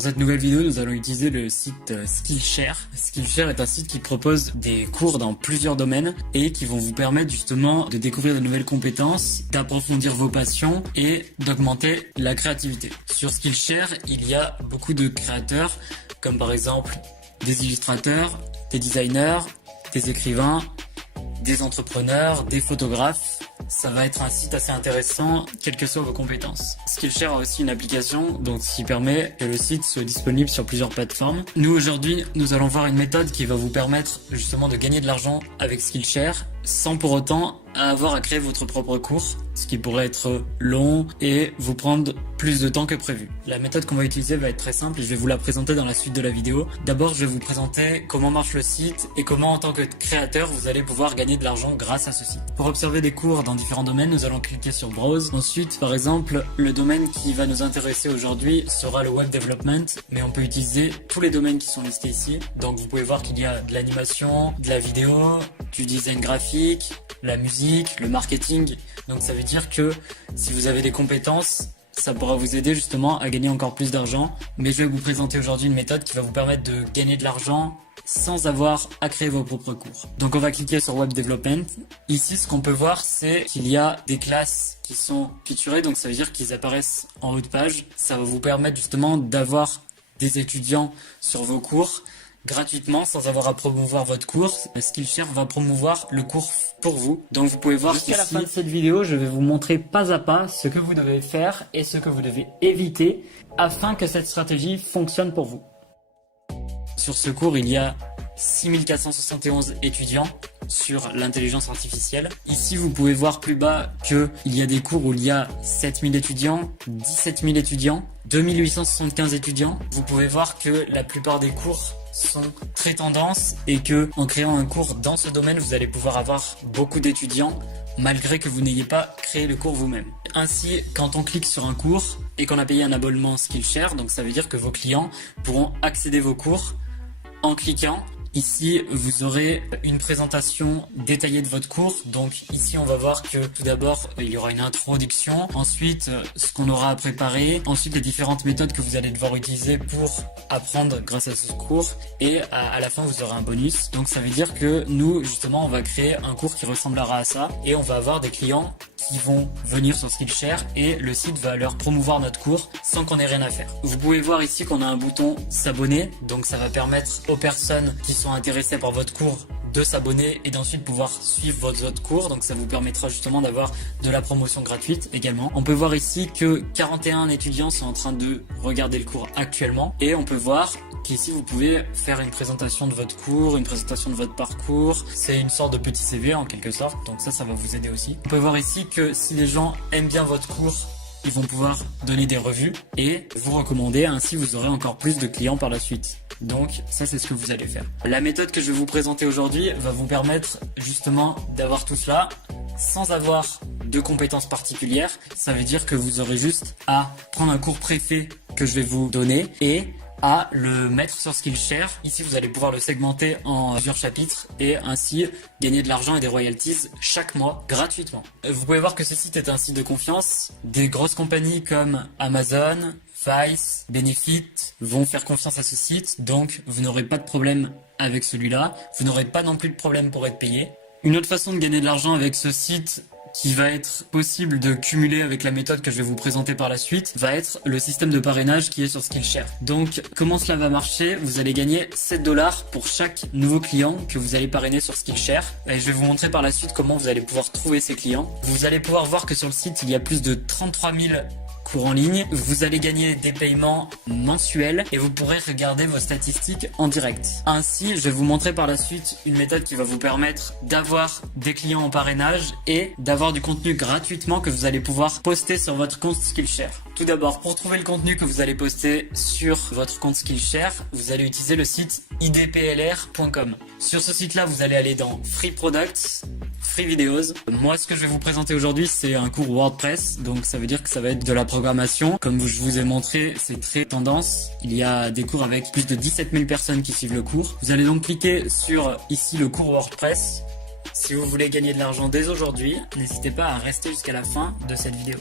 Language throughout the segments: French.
Dans cette nouvelle vidéo, nous allons utiliser le site Skillshare. Skillshare est un site qui propose des cours dans plusieurs domaines et qui vont vous permettre justement de découvrir de nouvelles compétences, d'approfondir vos passions et d'augmenter la créativité. Sur Skillshare, il y a beaucoup de créateurs, comme par exemple des illustrateurs, des designers, des écrivains, des entrepreneurs, des photographes. Ça va être un site assez intéressant, quelles que soient vos compétences. Skillshare a aussi une application, donc ce qui permet que le site soit disponible sur plusieurs plateformes. Nous aujourd'hui, nous allons voir une méthode qui va vous permettre justement de gagner de l'argent avec Skillshare, sans pour autant avoir à créer votre propre cours, ce qui pourrait être long et vous prendre plus de temps que prévu. La méthode qu'on va utiliser va être très simple et je vais vous la présenter dans la suite de la vidéo. D'abord, je vais vous présenter comment marche le site et comment en tant que créateur, vous allez pouvoir gagner de l'argent grâce à ce site. Pour observer des cours dans différents domaines, nous allons cliquer sur Browse. Ensuite, par exemple, le domaine qui va nous intéresser aujourd'hui sera le Web Development, mais on peut utiliser tous les domaines qui sont listés ici. Donc vous pouvez voir qu'il y a de l'animation, de la vidéo, du design graphique, la musique, le marketing. Donc ça veut dire que si vous avez des compétences, ça pourra vous aider justement à gagner encore plus d'argent. Mais je vais vous présenter aujourd'hui une méthode qui va vous permettre de gagner de l'argent sans avoir à créer vos propres cours. Donc on va cliquer sur Web Development. Ici, ce qu'on peut voir, c'est qu'il y a des classes qui sont featurées, donc ça veut dire qu'ils apparaissent en haut de page. Ça va vous permettre justement d'avoir des étudiants sur vos cours gratuitement sans avoir à promouvoir votre cours. Skillshare va promouvoir le cours pour vous. Donc vous pouvez voir jusqu'à la fin de cette vidéo, je vais vous montrer pas à pas ce que vous devez faire et ce que vous devez éviter afin que cette stratégie fonctionne pour vous. Sur ce cours, il y a 6471 étudiants sur l'intelligence artificielle. Ici, vous pouvez voir plus bas qu'il y a des cours où il y a 7000 étudiants, 17 000 étudiants, 2875 étudiants. Vous pouvez voir que la plupart des cours sont très tendance et que en créant un cours dans ce domaine, vous allez pouvoir avoir beaucoup d'étudiants malgré que vous n'ayez pas créé le cours vous-même. Ainsi, quand on clique sur un cours et qu'on a payé un abonnement Skillshare, donc ça veut dire que vos clients pourront accéder à vos cours en cliquant. Ici, vous aurez une présentation détaillée de votre cours. Donc ici, on va voir que tout d'abord, il y aura une introduction. Ensuite, ce qu'on aura à préparer. Ensuite, les différentes méthodes que vous allez devoir utiliser pour apprendre grâce à ce cours. Et à la fin, vous aurez un bonus. Donc ça veut dire que nous, justement, on va créer un cours qui ressemblera à ça. Et on va avoir des clients qui vont venir sur Skillshare et le site va leur promouvoir notre cours sans qu'on ait rien à faire. Vous pouvez voir ici qu'on a un bouton s'abonner, donc ça va permettre aux personnes qui sont intéressées par votre cours de s'abonner et d'ensuite pouvoir suivre votre autre cours, donc ça vous permettra justement d'avoir de la promotion gratuite également. On peut voir ici que 41 étudiants sont en train de regarder le cours actuellement et on peut voir qu'ici vous pouvez faire une présentation de votre cours, une présentation de votre parcours. C'est une sorte de petit CV en quelque sorte, donc ça va vous aider aussi. On peut voir ici que si les gens aiment bien votre cours, ils vont pouvoir donner des revues et vous recommander, ainsi vous aurez encore plus de clients par la suite. Donc ça, c'est ce que vous allez faire. La méthode que je vais vous présenter aujourd'hui va vous permettre justement d'avoir tout cela sans avoir de compétences particulières. Ça veut dire que vous aurez juste à prendre un cours préfet que je vais vous donner et à le mettre sur Skillshare. Ici, vous allez pouvoir le segmenter en plusieurs chapitres et ainsi gagner de l'argent et des royalties chaque mois gratuitement. Vous pouvez voir que ce site est un site de confiance. Des grosses compagnies comme Amazon, Vice, Benefit vont faire confiance à ce site, donc vous n'aurez pas de problème avec celui-là. Vous n'aurez pas non plus de problème pour être payé. Une autre façon de gagner de l'argent avec ce site qui va être possible de cumuler avec la méthode que je vais vous présenter par la suite, va être le système de parrainage qui est sur Skillshare. Donc, comment cela va marcher? Vous allez gagner 7 $ pour chaque nouveau client que vous allez parrainer sur Skillshare. Et je vais vous montrer par la suite comment vous allez pouvoir trouver ces clients. Vous allez pouvoir voir que sur le site, il y a plus de 33 000 cours en ligne. Vous allez gagner des paiements mensuels et vous pourrez regarder vos statistiques en direct. Ainsi, je vais vous montrer par la suite une méthode qui va vous permettre d'avoir des clients en parrainage et d'avoir du contenu gratuitement que vous allez pouvoir poster sur votre compte Skillshare. Tout d'abord, pour trouver le contenu que vous allez poster sur votre compte Skillshare, vous allez utiliser le site idplr.com. Sur ce site-là, vous allez aller dans Free Products, Free Videos. Moi, ce que je vais vous présenter aujourd'hui, c'est un cours WordPress. Donc, ça veut dire que ça va être de la programmation. Comme je vous ai montré, c'est très tendance. Il y a des cours avec plus de 17 000 personnes qui suivent le cours. Vous allez donc cliquer sur ici le cours WordPress. Si vous voulez gagner de l'argent dès aujourd'hui, n'hésitez pas à rester jusqu'à la fin de cette vidéo.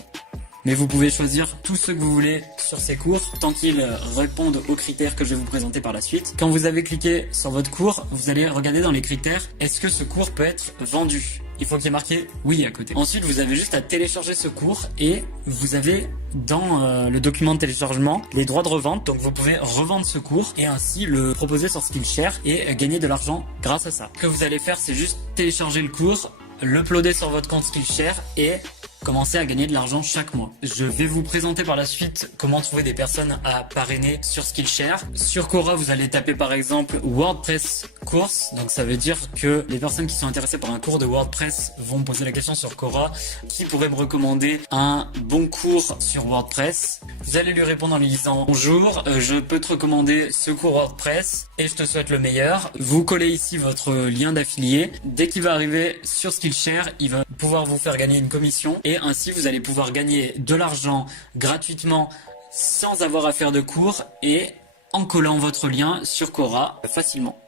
Mais vous pouvez choisir tous ceux que vous voulez sur ces cours, tant qu'ils répondent aux critères que je vais vous présenter par la suite. Quand vous avez cliqué sur votre cours, vous allez regarder dans les critères, est-ce que ce cours peut être vendu? Il faut qu'il y ait marqué oui à côté. Ensuite, vous avez juste à télécharger ce cours et vous avez dans le document de téléchargement les droits de revente. Donc vous pouvez revendre ce cours et ainsi le proposer sur Skillshare et gagner de l'argent grâce à ça. Ce que vous allez faire, c'est juste télécharger le cours, l'uploader sur votre compte Skillshare et commencer à gagner de l'argent chaque mois. Je vais vous présenter par la suite comment trouver des personnes à parrainer sur Skillshare. Sur Quora, vous allez taper par exemple WordPress course. Donc ça veut dire que les personnes qui sont intéressées par un cours de WordPress vont me poser la question sur Quora, qui pourrait me recommander un bon cours sur WordPress. Vous allez lui répondre en lui disant bonjour, je peux te recommander ce cours WordPress et je te souhaite le meilleur. Vous collez ici votre lien d'affilié. Dès qu'il va arriver sur Skillshare, il va pouvoir vous faire gagner une commission. Et ainsi, vous allez pouvoir gagner de l'argent gratuitement sans avoir à faire de cours et en collant votre lien sur Quora facilement.